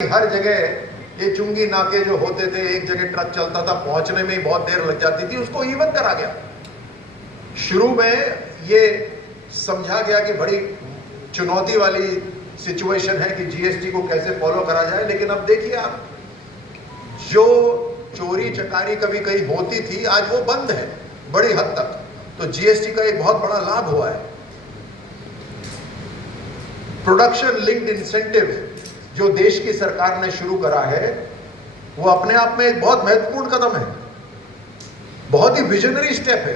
हर जगह ये चुंगी नाके जो होते थे, एक जगह ट्रक चलता था, पहुंचने में ही बहुत देर लग जाती थी, उसको इवन करा गया। शुरू में ये समझा गया कि बड़ी चुनौती वाली सिचुएशन है कि जीएसटी को कैसे फॉलो करा जाए, लेकिन अब देखिए आप, जो चोरी चकारी कभी कहीं होती थी आज वो बंद है बड़ी हद तक। तो जीएसटी का एक बहुत बड़ा लाभ हुआ है। प्रोडक्शन लिंक्ड इंसेंटिव जो देश की सरकार ने शुरू करा है, वो अपने आप में एक बहुत महत्वपूर्ण कदम है, बहुत ही विजनरी स्टेप है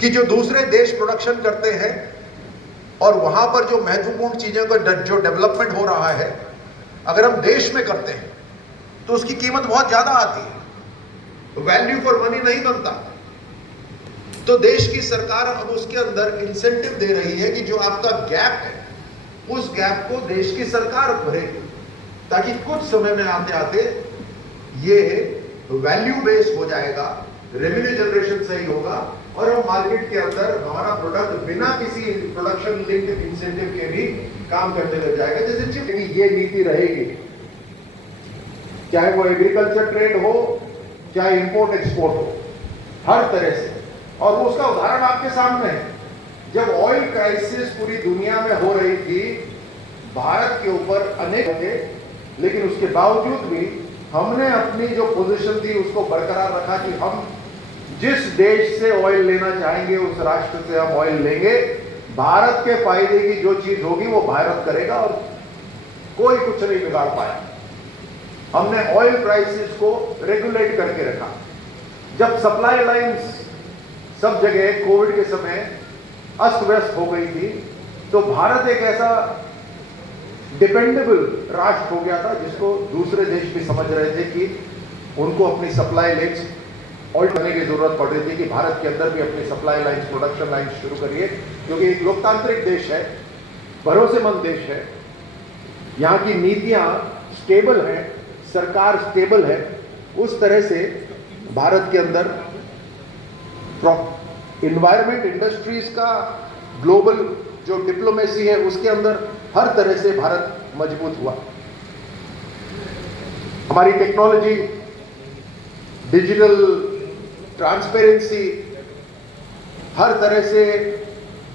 कि जो दूसरे देश प्रोडक्शन करते हैं और वहां पर जो महत्वपूर्ण चीजों का जो डेवलपमेंट हो रहा है, अगर हम देश में करते हैं तो उसकी कीमत बहुत ज्यादा आती है, वैल्यू फॉर मनी नहीं बनता। तो देश की सरकार अब उसके अंदर इंसेंटिव दे रही है कि जो आपका गैप है, उस गैप को देश की सरकार भरेगी, ताकि कुछ समय में आते आते ये वैल्यू बेस्ड हो जाएगा, रेवेन्यू जनरेशन सही होगा और हम मार्केट के अंदर हमारा प्रोडक्ट बिना किसी प्रोडक्शन लिंक्ड इंसेंटिव के भी काम करने लग जाएगा। जैसे चिप की ये नीति रहेगी, चाहे वो एग्रीकल्चर ट्रेड हो, चाहे इंपोर्ट एक्सपोर्ट हो, हर तरह से। और उसका उदाहरण आपके सामने है। जब ऑयल क्राइसिस पूरी दुनिया में हो रही थी, भारत के ऊपर अनेक थे, लेकिन उसके बावजूद भी हमने अपनी जो पोजीशन थी उसको बरकरार रखा कि हम जिस देश से ऑयल लेना चाहेंगे उस राष्ट्र से हम ऑयल लेंगे। भारत के फायदे की जो चीज होगी वो भारत करेगा और कोई कुछ नहीं बिगाड़ पाया। हमने ऑयल प्राइसेस को रेगुलेट करके रखा। जब सप्लाई लाइंस सब जगह कोविड के समय अस्त व्यस्त हो गई थी, तो भारत एक ऐसा डिपेंडेबल राष्ट्र हो गया था जिसको दूसरे देश भी समझ रहे थे कि उनको अपनी सप्लाई लाइंस ऑयल करने की जरूरत पड़ रही थी, कि भारत के अंदर भी अपनी सप्लाई लाइंस, प्रोडक्शन लाइंस शुरू करिए, क्योंकि एक लोकतांत्रिक देश है, भरोसेमंद देश है, यहाँ की नीतियां स्टेबल हैं, सरकार स्टेबल है। उस तरह से भारत के अंदर इन्वायरमेंट, इंडस्ट्रीज का ग्लोबल जो डिप्लोमेसी है उसके अंदर हर तरह से भारत मजबूत हुआ। हमारी टेक्नोलॉजी, डिजिटल ट्रांसपेरेंसी, हर तरह से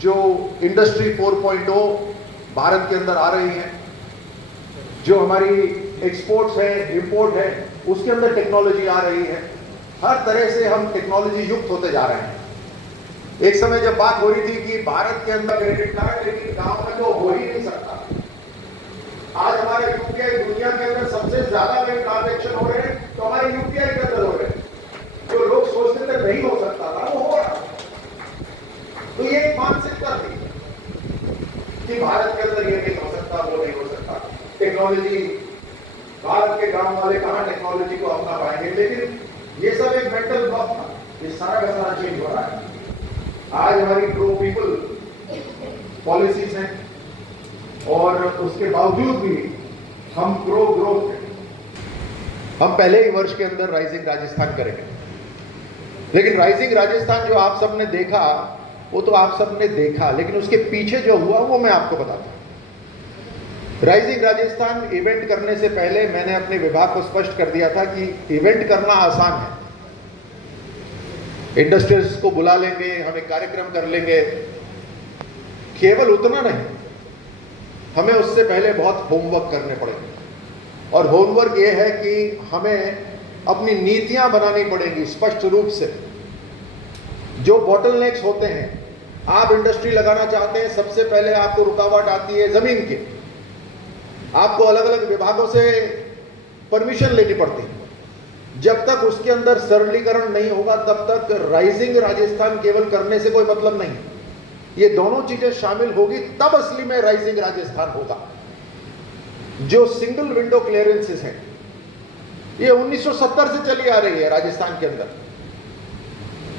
जो इंडस्ट्री 4.0 भारत के अंदर आ रही है, जो हमारी एक्सपोर्ट्स है, इंपोर्ट है, उसके अंदर टेक्नोलॉजी आ रही है। हर तरह से हम टेक्नोलॉजी युक्त होते जा रहे हैं। एक समय जब बात हो रही थी कि भारत के अंदर क्रेडिट कार्ड, लेकिन गांव में तो हो ही नहीं सकता। आज हमारे यूपीआई दुनिया के अंदर सबसे ज्यादा बैंक ट्रांजेक्शन हो रहे हैं, तो हमारे यूपीआई के अंदर हो रहे हैं। जो लोग सोचते थे नहीं हो सकता था, वो हो रहा। तो ये एक मानसिकता थी कि भारत के अंदर ये नहीं हो सकता, वो नहीं हो सकता। टेक्नोलॉजी, भारत के गांव वाले कहां टेक्नोलॉजी को अपना पाएंगे, लेकिन ये सब एक मेंटल ब्लॉक था। ये सारा का सारा चेंज हो रहा है। आज हमारी प्रो पीपल पॉलिसीज हैं और उसके बावजूद भी हम ग्रोथ हैं। हम पहले ही वर्ष के अंदर राइजिंग राजस्थान करेंगे, लेकिन राइजिंग राजस्थान जो आप सबने देखा वो तो आप सबने देखा, लेकिन उसके पीछे जो हुआ वो मैं आपको बताता हूं। राइजिंग राजस्थान इवेंट करने से पहले मैंने अपने विभाग को स्पष्ट कर दिया था कि इवेंट करना आसान है, इंडस्ट्रीज को बुला लेंगे, हम एक कार्यक्रम कर लेंगे। केवल उतना नहीं, हमें उससे पहले बहुत होमवर्क करने पड़ेंगे। और होमवर्क ये है कि हमें अपनी नीतियां बनानी पड़ेंगी स्पष्ट रूप से। जो बॉटलनेक्स होते हैं, आप इंडस्ट्री लगाना चाहते हैं, सबसे पहले आपको रुकावट आती है जमीन की। आपको अलग अलग विभागों से परमिशन लेनी पड़ती है। जब तक उसके अंदर सरलीकरण नहीं होगा, तब तक राइजिंग राजस्थान केवल करने से कोई मतलब नहीं। ये दोनों चीजें शामिल होगी तब असली में राइजिंग राजस्थान होगा। जो सिंगल विंडो क्लियरेंसेस हैं, ये 1970 से चली आ रही है राजस्थान के अंदर,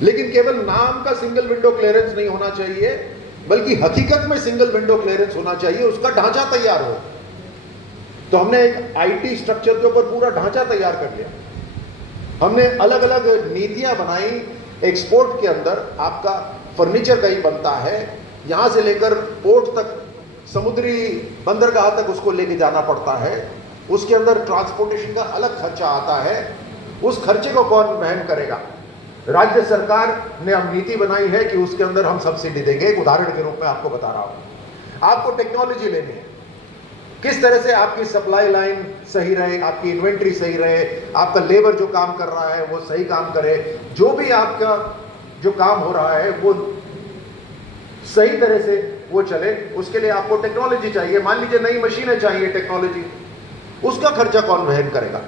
लेकिन केवल नाम का सिंगल विंडो क्लियरेंस नहीं होना चाहिए, बल्कि हकीकत में सिंगल विंडो क्लियरेंस होना चाहिए, उसका ढांचा तैयार हो। तो हमने एक आईटी स्ट्रक्चर के ऊपर पूरा ढांचा तैयार कर लिया। हमने अलग अलग नीतियां बनाई। एक्सपोर्ट के अंदर आपका फर्नीचर कहीं बनता है, यहां से लेकर पोर्ट तक, समुद्री बंदरगाह तक उसको लेके जाना पड़ता है। उसके अंदर ट्रांसपोर्टेशन का अलग खर्चा आता है, उस खर्चे को कौन वहन करेगा? राज्य सरकार ने अब नीति बनाई है कि उसके अंदर हम सब्सिडी देंगे। एक उदाहरण के रूप में आपको बता रहा हूं, आपको टेक्नोलॉजी लेनी है, किस तरह से आपकी सप्लाई लाइन सही रहे, आपकी इन्वेंट्री सही रहे, आपका लेबर जो काम कर रहा है वो सही काम करे, जो भी आपका जो काम हो रहा है वो सही तरह से वो चले, उसके लिए आपको टेक्नोलॉजी चाहिए। मान लीजिए नई मशीनें चाहिए टेक्नोलॉजी, उसका खर्चा कौन वहन करेगा?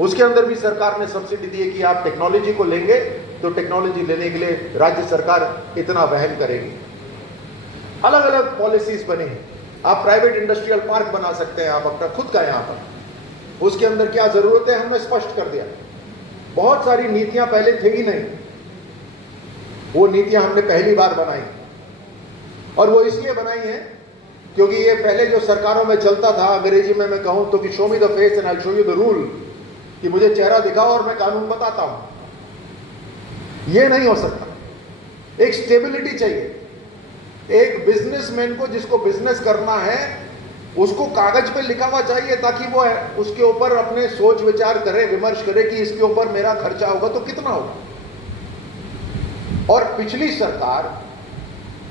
उसके अंदर भी सरकार ने सब्सिडी दी है कि आप टेक्नोलॉजी को लेंगे तो टेक्नोलॉजी लेने के लिए राज्य सरकार इतना वहन करेगी। अलग अलग पॉलिसीज बनी हैं। आप प्राइवेट इंडस्ट्रियल पार्क बना सकते हैं, आप अपना खुद का यहाँ पर, उसके अंदर क्या जरूरत है हमने स्पष्ट कर दिया। बहुत सारी नीतियां पहले थी ही नहीं, वो नीतियां हमने पहली बार बनाई, और वो इसलिए बनाई है क्योंकि ये पहले जो सरकारों में चलता था, अंग्रेजी में मैं कहूं तो कि show me the face and I show you the rule, कि मुझे चेहरा दिखाओ और मैं कानून बताता हूं। ये नहीं हो सकता। एक स्टेबिलिटी चाहिए। एक बिजनेसमैन को जिसको बिजनेस करना है उसको कागज पे लिखा हुआ चाहिए, ताकि वो उसके ऊपर अपने सोच विचार करे, विमर्श करे कि इसके ऊपर मेरा खर्चा होगा तो कितना होगा। और पिछली सरकार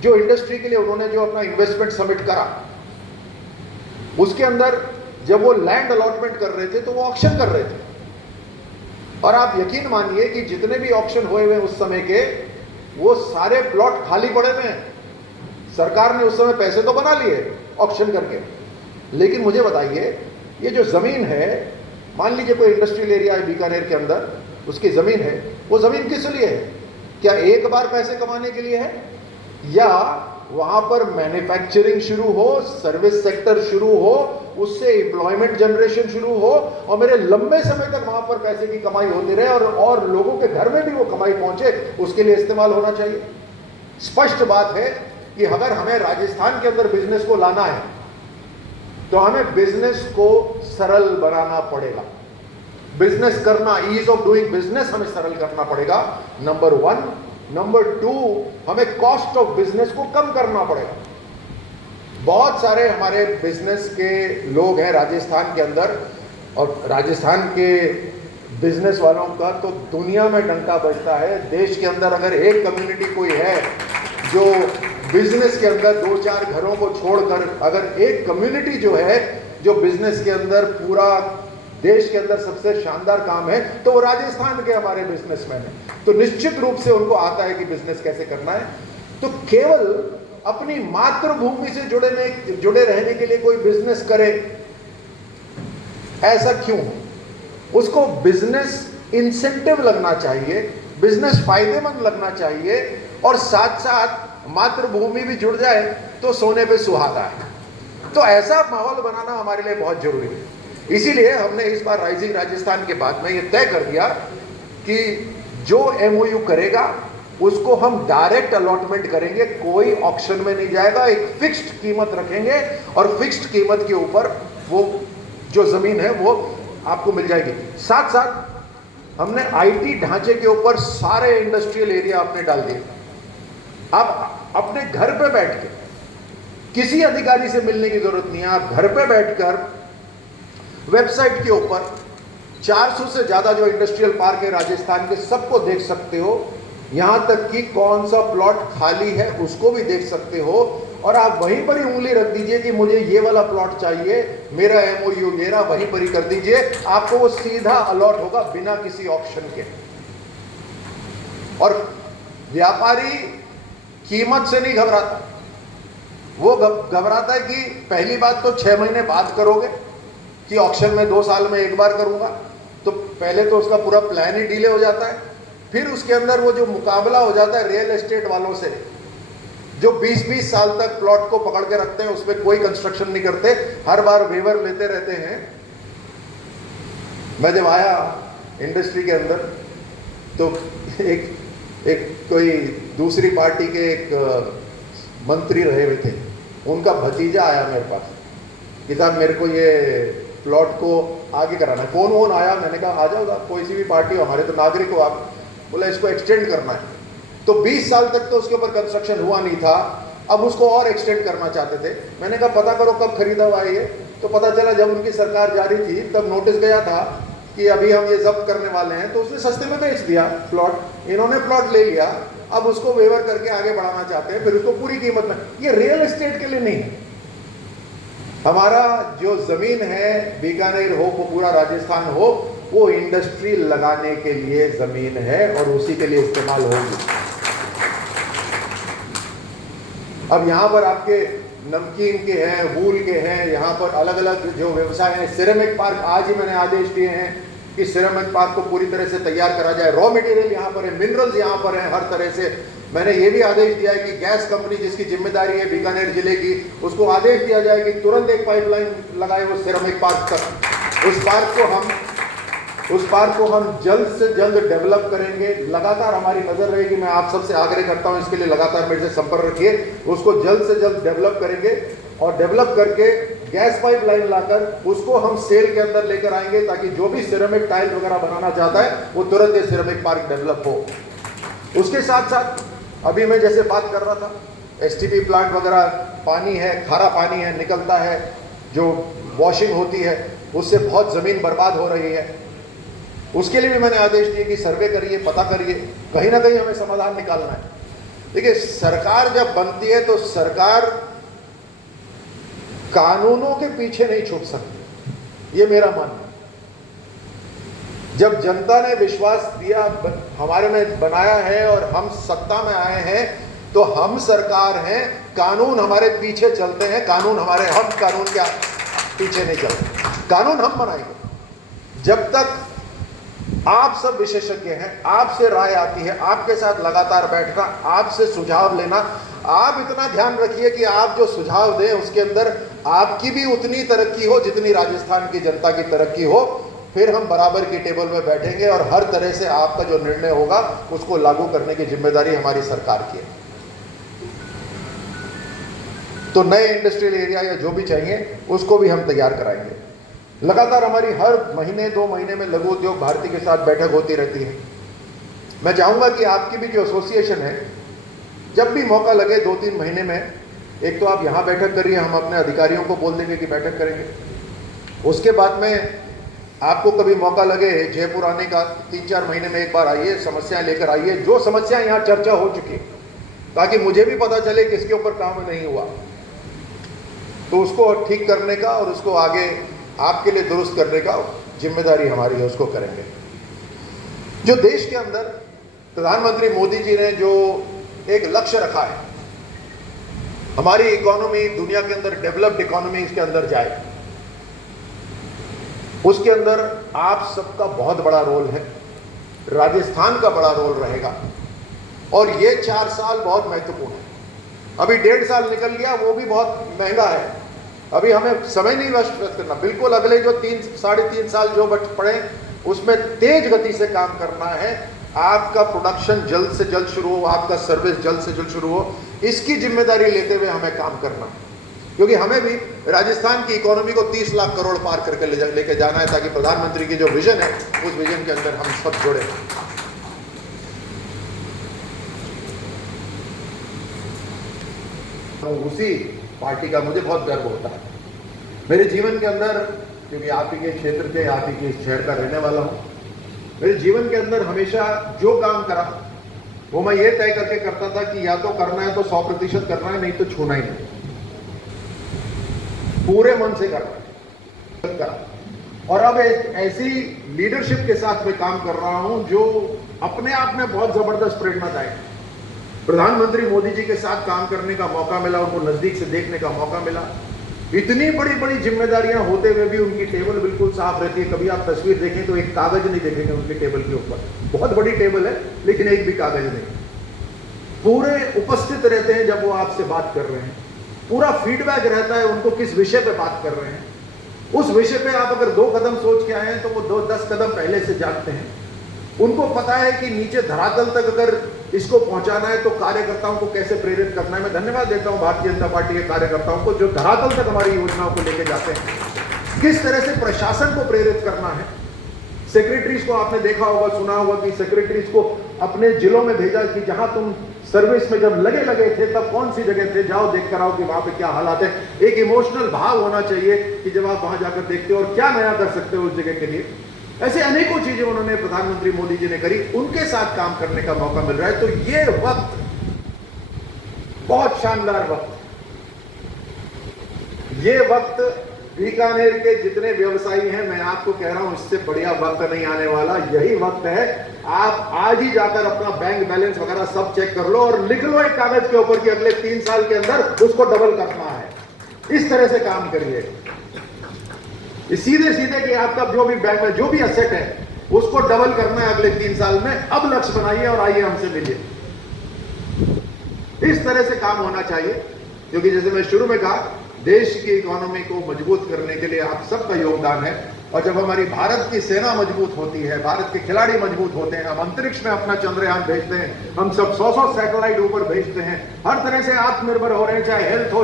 जो इंडस्ट्री के लिए उन्होंने जो अपना इन्वेस्टमेंट समिट करा, उसके अंदर जब वो लैंड अलॉटमेंट कर रहे थे तो वो ऑक्शन कर रहे थे, और आप यकीन मानिए कि जितने भी ऑक्शन हुए हुए उस समय के, वो सारे प्लॉट खाली पड़े हुए हैं। सरकार ने उस समय पैसे तो बना लिए ऑक्शन करके, लेकिन मुझे बताइए ये जो जमीन है, मान लीजिए कोई इंडस्ट्रियल एरिया है बीकानेर के अंदर, उसकी जमीन है, वो जमीन किस लिए है? क्या एक बार पैसे कमाने के लिए है, या वहां पर मैन्युफैक्चरिंग शुरू हो, सर्विस सेक्टर शुरू हो, उससे एम्प्लॉयमेंट जनरेशन शुरू हो, और मेरे लंबे समय तक वहां पर पैसे की कमाई होती रहे, और लोगों के घर में भी वो कमाई पहुंचे, उसके लिए इस्तेमाल होना चाहिए। स्पष्ट बात है कि अगर हमें राजस्थान के अंदर बिजनेस को लाना है तो हमें बिजनेस को सरल बनाना पड़ेगा। बिजनेस करना, ईज ऑफ डूइंग बिजनेस हमें सरल करना पड़ेगा, नंबर 1। नंबर 2, हमें कॉस्ट ऑफ बिजनेस को कम करना पड़ेगा। बहुत सारे हमारे बिजनेस के लोग हैं राजस्थान के अंदर, और राजस्थान के बिजनेस वालों का तो दुनिया में डंका बजता है। देश के अंदर अगर एक कम्युनिटी कोई है जो बिजनेस के अंदर 2-4 घरों को छोड़कर, अगर एक कम्युनिटी जो है जो बिजनेस के अंदर पूरा देश के अंदर सबसे शानदार काम है, तो वो राजस्थान के हमारे बिजनेसमैन हैं। तो निश्चित रूप से उनको आता है कि बिजनेस कैसे करना है। तो केवल अपनी मातृभूमि से जुड़े रहने के लिए कोई बिजनेस करे, ऐसा क्यों? उसको बिजनेस इंसेंटिव लगना चाहिए, बिजनेस फायदेमंद लगना चाहिए, और साथ साथ मातृभूमि भी जुड़ जाए तो सोने पे सुहागा है। तो ऐसा माहौल बनाना हमारे लिए बहुत जरूरी है। इसीलिए हमने इस बार राइजिंग राजस्थान के बाद में ये तय कर दिया कि जो एमओयू करेगा उसको हम डायरेक्ट अलॉटमेंट करेंगे, कोई ऑक्शन में नहीं जाएगा। एक फिक्स्ड कीमत रखेंगे, और फिक्स्ड कीमत के ऊपर वो जो जमीन है वो आपको मिल जाएगी। साथ साथ हमने आईटी ढांचे के ऊपर सारे इंडस्ट्रियल एरिया आपने डाल दिए। आप अपने घर पे बैठ के, किसी अधिकारी से मिलने की जरूरत नहीं है, आप घर पे बैठकर वेबसाइट के ऊपर 400 से ज्यादा जो इंडस्ट्रियल पार्क है राजस्थान के, सबको देख सकते हो। यहां तक कि कौन सा प्लॉट खाली है उसको भी देख सकते हो, और आप वहीं पर ही उंगली रख दीजिए कि मुझे ये वाला प्लॉट चाहिए, मेरा एमओयू मेरा, वहीं पर ही कर दीजिए, आपको वो सीधा अलॉट होगा बिना किसी ऑप्शन के। और व्यापारी कीमत से नहीं घबराता, वो घबराता है कि पहली बात तो 6 महीने बाद करोगे, कि ऑक्शन में 2 साल में एक बार करूंगा, तो पहले तो उसका पूरा प्लान ही डिले हो जाता है। फिर उसके अंदर वो जो मुकाबला हो जाता है रियल एस्टेट वालों से, जो 20-20 साल तक प्लॉट को पकड़ के रखते हैं, उसमें कोई कंस्ट्रक्शन नहीं करते, हर बार वेवर लेते रहते हैं। मैं जब आया इंडस्ट्री के अंदर तो एक कोई दूसरी पार्टी के एक मंत्री रहे हुए थे, उनका भतीजा आया मेरे पास कि साहब मेरे को ये प्लॉट को आगे कराना है। फोन आया, मैंने कहा आ जाओ आप, कोई सी भी पार्टी हो, हमारे तो नागरिक हो आप। बोला इसको एक्सटेंड करना है। तो 20 साल तक तो उसके ऊपर कंस्ट्रक्शन हुआ नहीं था, अब उसको और एक्सटेंड करना चाहते थे। मैंने कहा पता करो कब खरीदा हुआ है ये, तो पता चला जब उनकी सरकार जारी थी तब नोटिस गया था कि अभी हम ये जब्त करने वाले हैं, तो उसने सस्ते में बेच दिया प्लॉट। इन्होंने प्लॉट ले लिया, अब उसको वेवर करके आगे बढ़ाना चाहते हैं, फिर उसको पूरी कीमत में। ये रियल एस्टेट के लिए नहीं है। हमारा जो जमीन है, बीकानेर हो, पूरा राजस्थान हो, वो इंडस्ट्री लगाने के लिए जमीन है और उसी के लिए इस्तेमाल होगी। अब यहां पर आपके नमकीन के हैं, वूल के हैं, यहाँ पर अलग अलग जो व्यवसाय हैं। सिरेमिक पार्क, आज ही मैंने आदेश दिए हैं कि सिरेमिक पार्क को पूरी तरह से तैयार करा जाए। रॉ मटेरियल यहाँ पर है, मिनरल्स यहाँ पर हैं हर तरह से। मैंने ये भी आदेश दिया है कि गैस कंपनी जिसकी जिम्मेदारी है बीकानेर जिले की, उसको आदेश दिया जाए कि तुरंत एक पाइपलाइन लगाए वो सिरेमिक पार्क तक। उस पार्क को हम जल्द से जल्द डेवलप करेंगे। लगातार हमारी नजर रहेगी। मैं आप सबसे आग्रह करता हूं, इसके लिए लगातार मेरे से संपर्क रखिए। उसको जल्द से जल्द डेवलप करेंगे और डेवलप करके गैस पाइपलाइन लाकर उसको हम सेल के अंदर लेकर आएंगे, ताकि जो भी सिरेमिक टाइल वगैरह बनाना चाहता है वो तुरंत ये सिरेमिक पार्क डेवलप हो। उसके साथ साथ अभी मैं जैसे बात कर रहा था, एसटीपी प्लांट वगैरह, पानी है, खारा पानी है, निकलता है, जो वॉशिंग होती है उससे बहुत ज़मीन बर्बाद हो रही है। उसके लिए भी मैंने आदेश दिए कि सर्वे करिए, पता करिए, कहीं ना कहीं हमें समाधान निकालना है। देखिए, सरकार जब बनती है तो सरकार कानूनों के पीछे नहीं छूट सकती, ये मेरा मानना है। जब जनता ने विश्वास दिया, हमारे में बनाया है और हम सत्ता में आए हैं, तो हम सरकार हैं, कानून हमारे पीछे चलते हैं, कानून हमारे, हम कानून के पीछे नहीं चलते, कानून हम बनाएंगे। जब तक आप सब विशेषज्ञ हैं, आपसे राय आती है, आपके साथ लगातार बैठना, आपसे सुझाव लेना। आप इतना ध्यान रखिए कि आप जो सुझाव दें उसके अंदर आपकी भी उतनी तरक्की हो जितनी राजस्थान की जनता की तरक्की हो। फिर हम बराबर की टेबल में बैठेंगे और हर तरह से आपका जो निर्णय होगा उसको लागू करने की जिम्मेदारी हमारी सरकार की है। तो नए इंडस्ट्रियल एरिया या जो भी चाहिए उसको भी हम तैयार कराएंगे। लगातार हमारी हर महीने 2 महीने में लघु उद्योग भारती के साथ बैठक होती रहती है। मैं चाहूँगा कि आपकी भी जो एसोसिएशन है, जब भी मौका लगे 2-3 महीने में, एक तो आप यहाँ बैठक करिए, हम अपने अधिकारियों को बोल देंगे कि बैठक करेंगे। उसके बाद में आपको कभी मौका लगे जयपुर आने का, 3-4 महीने में एक बार आइए, समस्याएं लेकर आइए, जो समस्याएं यहाँ चर्चा हो चुकी, ताकि मुझे भी पता चले किसके ऊपर काम नहीं हुआ, तो उसको ठीक करने का और उसको आगे आपके लिए दुरुस्त करने का जिम्मेदारी हमारी है, उसको करेंगे। जो देश के अंदर प्रधानमंत्री मोदी जी ने जो एक लक्ष्य रखा है, हमारी इकोनॉमी दुनिया के अंदर डेवलप्ड इकोनॉमी के अंदर जाए, उसके अंदर आप सबका बहुत बड़ा रोल है, राजस्थान का बड़ा रोल रहेगा। और ये 4 साल बहुत महत्वपूर्ण है। अभी 1.5 साल निकल गया, वो भी बहुत महंगा है। अभी हमें समय नहीं व्यस्त करना, बिल्कुल अगले जो 3-3.5 साल जो पड़े उसमें तेज गति से काम करना है। आपका प्रोडक्शन जल्द से जल्द शुरू हो, आपका सर्विस जल्द से जल्द शुरू हो, इसकी जिम्मेदारी लेते हुए हमें काम करना है। क्योंकि हमें भी राजस्थान की इकोनॉमी को 30 लाख करोड़ पार करके लेके जाना है, ताकि प्रधानमंत्री की जो विजन है उस विजन के अंदर हम सब जुड़े। तो उसी पार्टी का मुझे बहुत गर्व होता है मेरे जीवन के अंदर, क्योंकि आप ही के क्षेत्र के, आप ही के शहर का रहने वाला हूं। मेरे जीवन के अंदर हमेशा जो काम करा वो मैं ये तय करके करता था कि या तो करना है तो 100% करना है, नहीं तो छूना ही नहीं, पूरे मन से करना है। और अब ऐसी लीडरशिप के साथ मैं काम कर रहा हूं जो अपने आप में बहुत जबरदस्त प्रेरणादायक है। प्रधानमंत्री मोदी जी के साथ काम करने का मौका मिला, उनको नजदीक से देखने का मौका मिला। इतनी बड़ी बड़ी जिम्मेदारियां होते हुए भी उनकी टेबल बिल्कुल साफ रहती है। कभी आप तस्वीर देखें तो एक कागज नहीं देखेंगे उनकी टेबल के ऊपर, बहुत बड़ी टेबल है लेकिन एक भी कागज नहीं। पूरे उपस्थित रहते हैं जब वो आपसे बात कर रहे हैं, पूरा फीडबैक रहता है उनको किस विषय पे बात कर रहे हैं। उस विषय पे आप अगर 2 कदम सोच के आए हैं तो वो 10 कदम पहले से जानते हैं। उनको पता है कि नीचे धरातल तक अगर इसको पहुंचाना है तो कार्यकर्ताओं को कैसे प्रेरित करना है। मैं धन्यवाद देता हूं भारतीय जनता पार्टी के कार्यकर्ताओं को जो धरातल तक हमारी योजनाओं को लेकर जाते हैं। किस तरह से प्रशासन को प्रेरित करना है, सेक्रेटरीज को आपने देखा होगा, सुना होगा कि सेक्रेटरीज को अपने जिलों में भेजा कि जहां तुम सर्विस में जब लगे थे तब कौन सी जगह थे, जाओ देख कर आओ कि वहां पे क्या हालात है। एक इमोशनल भाव होना चाहिए कि जब आप वहां जाकर देखते हो और क्या नया कर सकते हो उस जगह के लिए। ऐसे अनेकों चीजें उन्होंने प्रधानमंत्री मोदी जी ने करी, उनके साथ काम करने का मौका मिल रहा है। तो ये वक्त बहुत शानदार वक्त, ये वक्त बीकानेर के जितने व्यवसायी हैं, मैं आपको कह रहा हूं इससे बढ़िया वक्त नहीं आने वाला। यही वक्त है, आप आज ही जाकर अपना बैंक बैलेंस वगैरह सब चेक कर लो और लिख लो एक कागज के ऊपर कि अगले 3 साल के अंदर उसको डबल करना है। इस तरह से काम करिए, सीधे सीधे कि आपका जो भी बैंक में जो भी असेट है उसको डबल करना है अगले 3 साल में। अब लक्ष्य बनाइए और आइए हमसे मिलिए। इस तरह से काम होना चाहिए, क्योंकि जैसे मैं शुरू में कहा, देश की इकोनॉमी को मजबूत करने के लिए आप सबका योगदान है। और जब हमारी भारत की सेना मजबूत होती है, भारत के खिलाड़ी मजबूत होते हैं, हम अंतरिक्ष में अपना चंद्रयान भेजते हैं, हम सब 100 सैटेलाइट ऊपर भेजते हैं, हर तरह से आत्मनिर्भर हो रहे हैं, चाहे हेल्थ हो,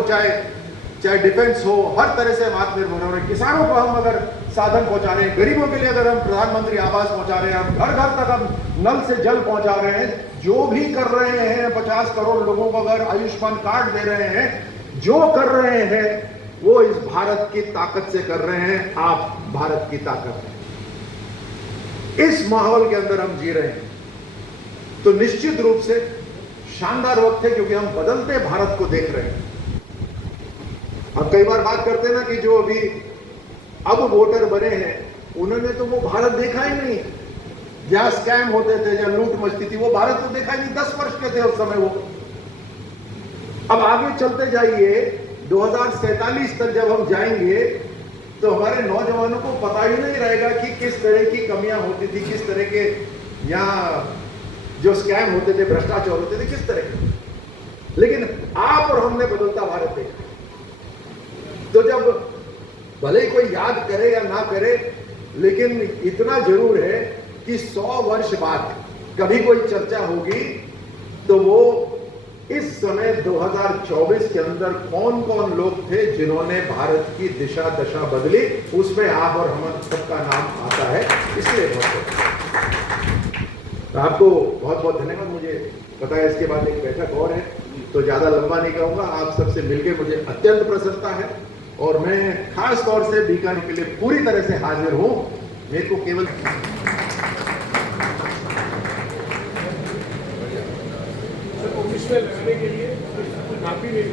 चाहे डिफेंस हो, हर तरह से हम आत्मनिर्भर हो रहे हैं। किसानों को हम अगर साधन पहुंचा रहे हैं, गरीबों के लिए अगर हम प्रधानमंत्री आवास पहुंचा रहे हैं, हम घर घर तक हम नल से जल पहुंचा रहे हैं, जो भी कर रहे हैं, 50 करोड़ लोगों को अगर आयुष्मान कार्ड दे रहे हैं, जो कर रहे हैं वो इस भारत की ताकत से कर रहे हैं। आप भारत की ताकत है। इस माहौल के अंदर हम जी रहे हैं, तो निश्चित रूप से शानदार वक्त है, क्योंकि हम बदलते भारत को देख रहे हैं। अब कई बार बात करते हैं ना कि जो अभी अब वोटर बने हैं, उन्होंने तो वो भारत देखा ही नहीं, जहां स्कैम होते थे, जहां लूट मचती थी, वो भारत तो देखा ही नहीं। 10 वर्ष के थे उस समय वो। अब आगे चलते जाइए, 2047 तक जब हम जाएंगे तो हमारे नौजवानों को पता ही नहीं रहेगा कि किस तरह की कमियां होती थी, किस तरह के यहाँ जो स्कैम होते थे, भ्रष्टाचार होते थे, किस तरह के। लेकिन आप और हमने बदलता भारत देखा। तो जब भले ही कोई याद करे या ना करे, लेकिन इतना जरूर है कि 100 वर्ष बाद कभी कोई चर्चा होगी तो वो इस समय 2024 के अंदर कौन कौन लोग थे जिन्होंने भारत की दिशा दशा बदली, उसमें आप और हम सबका नाम आता है। इसलिए तो आपको बहुत बहुत धन्यवाद। मुझे पता है इसके बाद एक बैठक और है, तो ज्यादा लंबा नहीं कहूंगा। आप सबसे मिलकर मुझे अत्यंत प्रसन्नता है और मैं खास तौर से बीकानेर के लिए पूरी तरह से हाजिर हूं। मेरे को केवल ऑफिस में रहने के लिए काफी नहीं